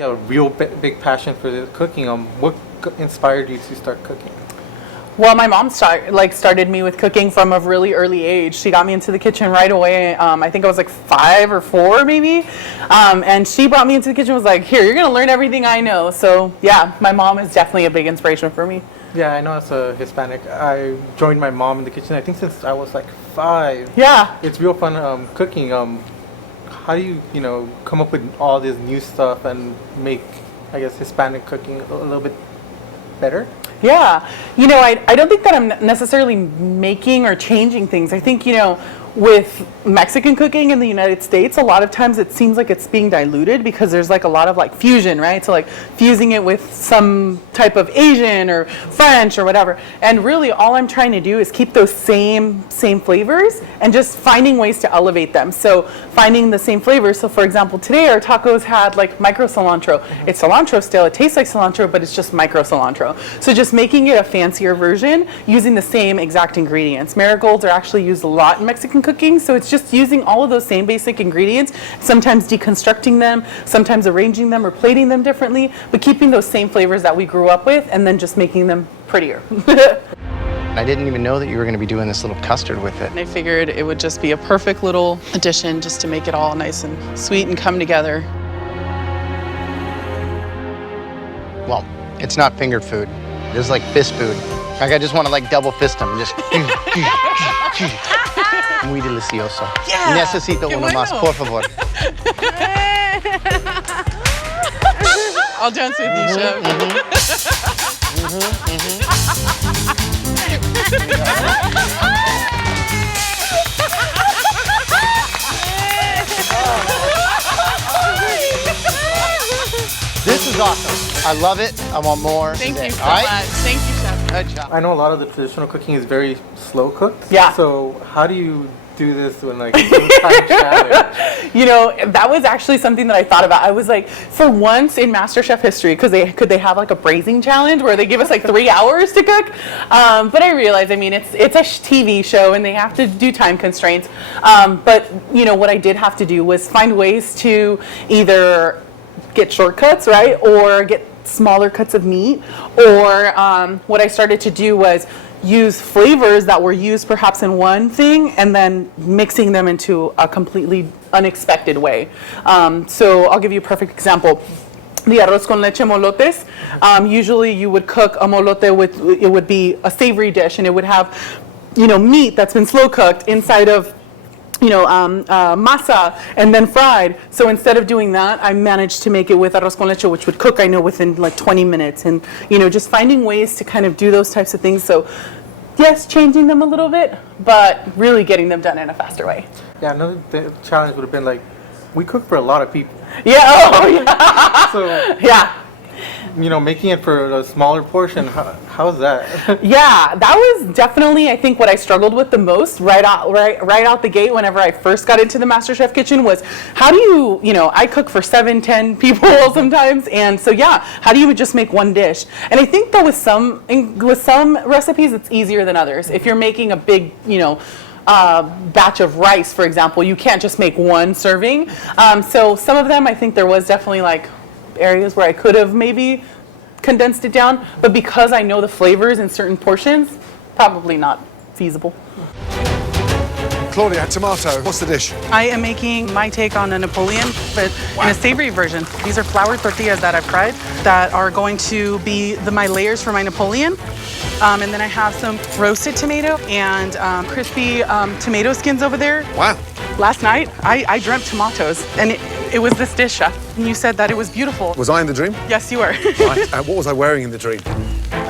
You have a real big passion for the cooking. What inspired you to start cooking? Well, my mom started me with cooking from a really early age. She got me into the kitchen right away. I think I was like 5 or 4 maybe. And she brought me into the kitchen and was like, here, you're going to learn everything I know. So yeah, my mom is definitely a big inspiration for me. Yeah, I know as a Hispanic, I joined my mom in the kitchen, I think since I was like 5. Yeah. It's real fun cooking. How do you, come up with all this new stuff and make, I guess, Hispanic cooking a little bit better? Yeah, I don't think that I'm necessarily making or changing things. I think, with Mexican cooking in the United States, a lot of times it seems like it's being diluted because there's like a lot of like fusion, right? So like fusing it with some type of Asian or French or whatever. And really all I'm trying to do is keep those same flavors and just finding ways to elevate them. So finding the same flavors. So for example, today our tacos had like micro cilantro. It's cilantro still, it tastes like cilantro, but it's just micro cilantro. So just making it a fancier version using the same exact ingredients. Marigolds are actually used a lot in Mexican cooking, so it's just using all of those same basic ingredients, sometimes deconstructing them, sometimes arranging them or plating them differently, but keeping those same flavors that we grew up with and then just making them prettier. I didn't even know that you were going to be doing this little custard with it. And I figured it would just be a perfect little addition just to make it all nice and sweet and come together. Well, it's not finger food. This is like fist food. Like I just want to like double fist them. Just muy delicioso. Yeah. Necesito uno más, por favor. I'll dance with you, Chef. This is awesome. I love it. I want more. Thank you so All right? much. Thank you, Chef. Good job. I know a lot of the traditional cooking is very slow cooked. Yeah. So how do you do this when like time challenge? That was actually something that I thought about. I was like, for once in MasterChef history, could they have like a braising challenge where they give us like 3 hours to cook? But I realized, it's a TV show and they have to do time constraints. But what I did have to do was find ways to either get shortcuts, right, or get smaller cuts of meat, or what I started to do was use flavors that were used perhaps in one thing and then mixing them into a completely unexpected way. So I'll give you a perfect example. The arroz con leche molotes, usually you would cook a molote with, it would be a savory dish and it would have, meat that's been slow cooked inside of masa and then fried. So instead of doing that, I managed to make it with arroz con leche, which would cook, I know, within like 20 minutes. And, just finding ways to kind of do those types of things. So yes, changing them a little bit, but really getting them done in a faster way. Yeah, another challenge would have been like, we cook for a lot of people. Yeah, oh yeah. So, yeah. Making it for a smaller portion, how's that? Yeah, that was definitely, I think, what I struggled with the most right out the gate whenever I first got into the MasterChef kitchen was, how do you, I cook for 7, 10 people sometimes, and so yeah, how do you just make one dish? And I think that with some recipes, it's easier than others. If you're making a big, batch of rice, for example, you can't just make one serving. So some of them, I think there was definitely like areas where I could have maybe condensed it down, but because I know the flavors in certain portions, probably not feasible. Claudia, tomato, what's the dish? I am making my take on a Napoleon, but in a savory version. These are flour tortillas that I've fried that are going to be my layers for my Napoleon. And then I have some roasted tomato and crispy tomato skins over there. Wow. Last night, I dreamt tomatoes, and it was this dish, Chef. And you said that it was beautiful. Was I in the dream? Yes, you were. Right. What was I wearing in the dream?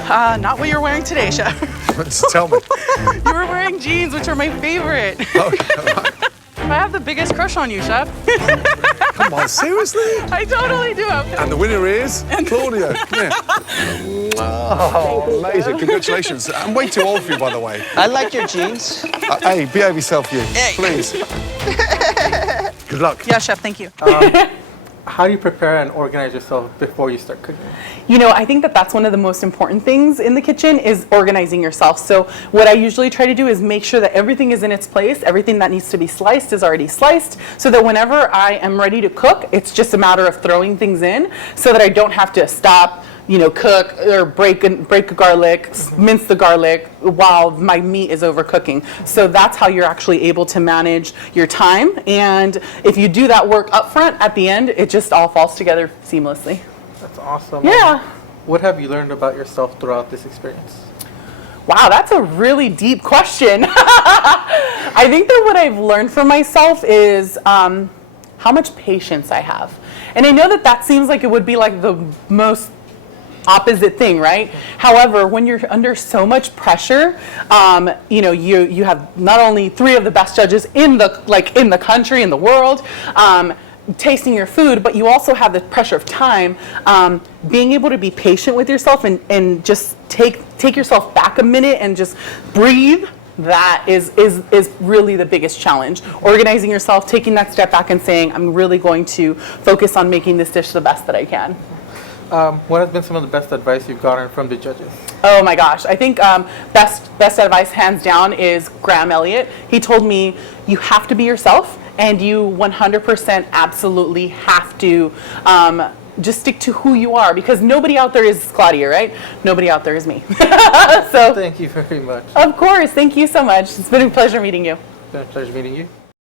Not what you're wearing today, Chef. Just tell me. You were wearing jeans, which are my favorite. Okay, right. I have the biggest crush on you, Chef. Come on, seriously? I totally do. And the winner is Claudia. Come here. Oh, amazing. Congratulations. I'm way too old for you, by the way. I like your jeans. Hey, behave yourself, you. Hey. Please. Good luck. Yeah, Chef, thank you. how do you prepare and organize yourself before you start cooking? You know, I think that that's one of the most important things in the kitchen is organizing yourself. So what I usually try to do is make sure that everything is in its place. Everything that needs to be sliced is already sliced, so that whenever I am ready to cook, it's just a matter of throwing things in so that I don't have to stop, you know, cook or break a garlic, mince the garlic while my meat is overcooking. So that's how you're actually able to manage your time. And if you do that work up front, at the end, it just all falls together seamlessly. That's awesome. Yeah. What have you learned about yourself throughout this experience? Wow, that's a really deep question. I think that what I've learned for myself is how much patience I have. And I know that that seems like it would be like the most opposite thing, right? However, when you're under so much pressure, you know, you have not only 3 of the best judges in the country, in the world, tasting your food, but you also have the pressure of time. Being able to be patient with yourself and just take yourself back a minute and just breathe. That is really the biggest challenge. Organizing yourself, taking that step back and saying, I'm really going to focus on making this dish the best that I can. What has been some of the best advice you've gotten from the judges? Oh my gosh, I think best advice hands down is Graham Elliott. He told me you have to be yourself and you 100% absolutely have to just stick to who you are, because nobody out there is Claudia, right? Nobody out there is me. So thank you very much. Of course, thank you so much. It's been a pleasure meeting you. It's been a pleasure meeting you.